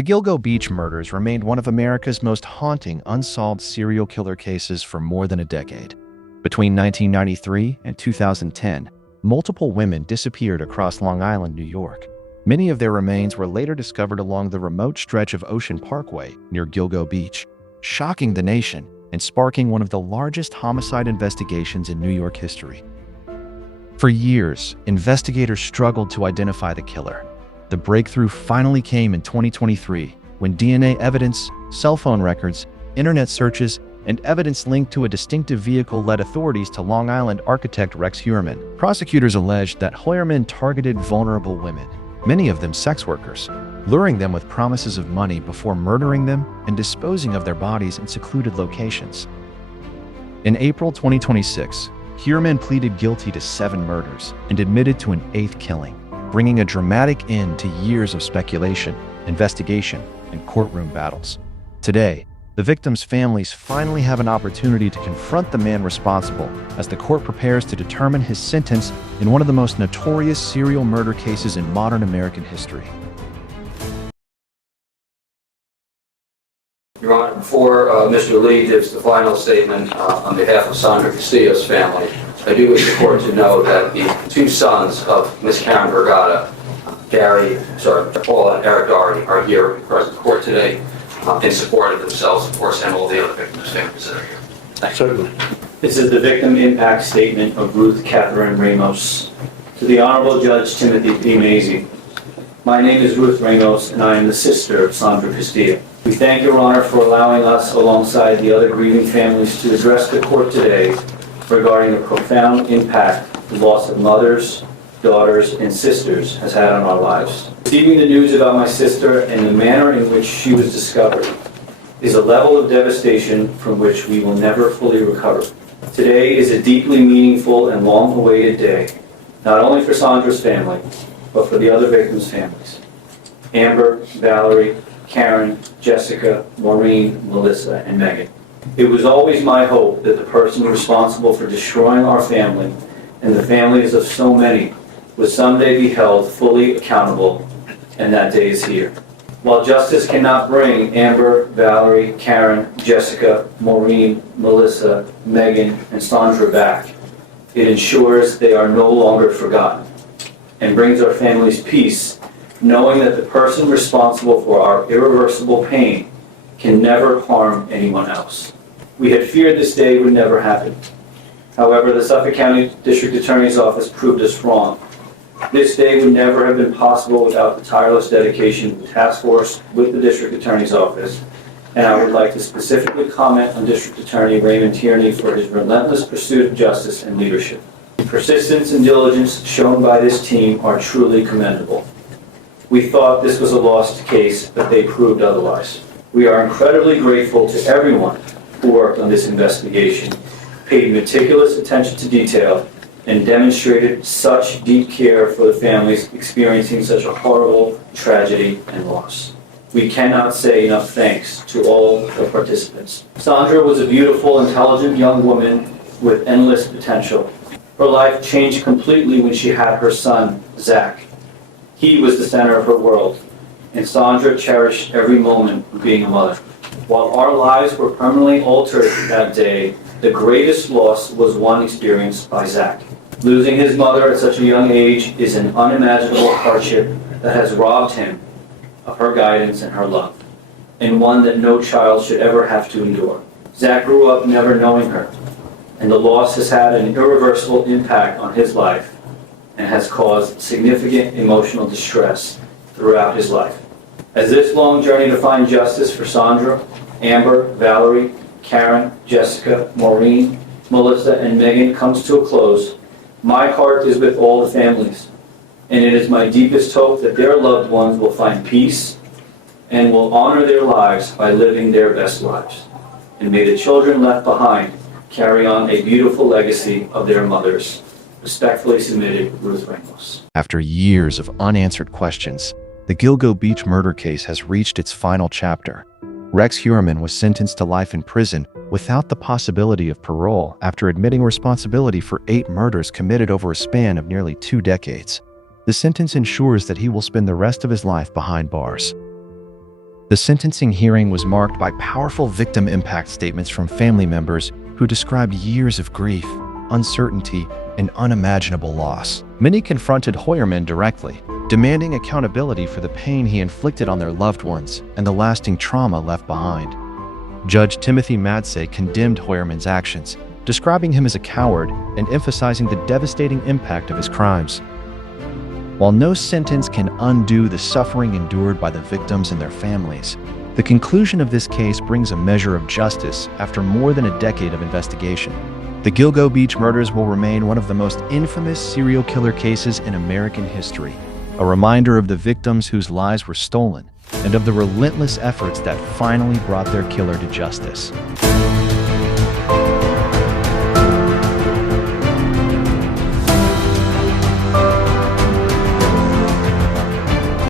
The Gilgo Beach murders remained one of America's most haunting unsolved serial killer cases for more than a decade. Between 1993 and 2010, multiple women disappeared across Long Island, New York. Many of their remains were later discovered along the remote stretch of Ocean Parkway near Gilgo Beach, shocking the nation and sparking one of the largest homicide investigations in New York history. For years, investigators struggled to identify the killer. The breakthrough finally came in 2023 when DNA evidence, cell phone records, internet searches, and evidence linked to a distinctive vehicle led authorities to Long Island architect Rex Heuermann. Prosecutors alleged that Heuermann targeted vulnerable women, many of them sex workers, luring them with promises of money before murdering them and disposing of their bodies in secluded locations. In April 2026, Heuermann pleaded guilty to 7 murders and admitted to an 8th killing, bringing a dramatic end to years of speculation, investigation, and courtroom battles. Today, the victims' families finally have an opportunity to confront the man responsible as the court prepares to determine his sentence in one of the most notorious serial murder cases in modern American history. Your Honor, before Mr. Lee gives the final statement on behalf of Sandra Costilla's family, I do wish the court to know that the 2 sons of Ms. Karen Vergata, Paul and Eric Doherty, are here in present court today in support of themselves, of course, and all the other victims' families that are here. Thank you. Certainly. This is the victim impact statement of Ruth Catherine Ramos. To the Honorable Judge Timothy P. Mazzei, my name is Ruth Ramos, and I am the sister of Sandra Costilla. We thank Your Honor for allowing us, alongside the other grieving families, to address the court today regarding the profound impact the loss of mothers, daughters, and sisters has had on our lives. Receiving the news about my sister and the manner in which she was discovered is a level of devastation from which we will never fully recover. Today is a deeply meaningful and long-awaited day, not only for Sandra's family, but for the other victims' families. Amber, Valerie, Karen, Jessica, Maureen, Melissa, and Megan. It was always my hope that the person responsible for destroying our family and the families of so many would someday be held fully accountable, and that day is here. While justice cannot bring Amber, Valerie, Karen, Jessica, Maureen, Melissa, Megan, and Sandra back, it ensures they are no longer forgotten and brings our families peace, knowing that the person responsible for our irreversible pain can never harm anyone else. We had feared this day would never happen. However, the Suffolk County District Attorney's Office proved us wrong. This day would never have been possible without the tireless dedication of the task force with the District Attorney's Office, and I would like to specifically comment on District Attorney Raymond Tierney for his relentless pursuit of justice and leadership. The persistence and diligence shown by this team are truly commendable. We thought this was a lost case, but they proved otherwise. We are incredibly grateful to everyone who worked on this investigation, paid meticulous attention to detail, and demonstrated such deep care for the families experiencing such a horrible tragedy and loss. We cannot say enough thanks to all the participants. Sandra was a beautiful, intelligent young woman with endless potential. Her life changed completely when she had her son, Zach. He was the center of her world, and Sandra cherished every moment of being a mother. While our lives were permanently altered that day, the greatest loss was one experienced by Zach. Losing his mother at such a young age is an unimaginable hardship that has robbed him of her guidance and her love, and one that no child should ever have to endure. Zach grew up never knowing her, and the loss has had an irreversible impact on his life and has caused significant emotional distress throughout his life. As this long journey to find justice for Sandra, Amber, Valerie, Karen, Jessica, Maureen, Melissa, and Megan comes to a close, my heart is with all the families, and it is my deepest hope that their loved ones will find peace and will honor their lives by living their best lives. And may the children left behind carry on a beautiful legacy of their mothers. Respectfully submitted, Ruth Ramos. After years of unanswered questions, the Gilgo Beach murder case has reached its final chapter. Rex Heuermann was sentenced to life in prison without the possibility of parole after admitting responsibility for 8 murders committed over a span of nearly 2 decades. The sentence ensures that he will spend the rest of his life behind bars. The sentencing hearing was marked by powerful victim impact statements from family members who described years of grief, uncertainty, and unimaginable loss. Many confronted Heuermann directly, demanding accountability for the pain he inflicted on their loved ones and the lasting trauma left behind. Judge Timothy Mazzei condemned Heuermann's actions, describing him as a coward and emphasizing the devastating impact of his crimes. While no sentence can undo the suffering endured by the victims and their families, the conclusion of this case brings a measure of justice after more than a decade of investigation. The Gilgo Beach murders will remain one of the most infamous serial killer cases in American history, a reminder of the victims whose lives were stolen and of the relentless efforts that finally brought their killer to justice.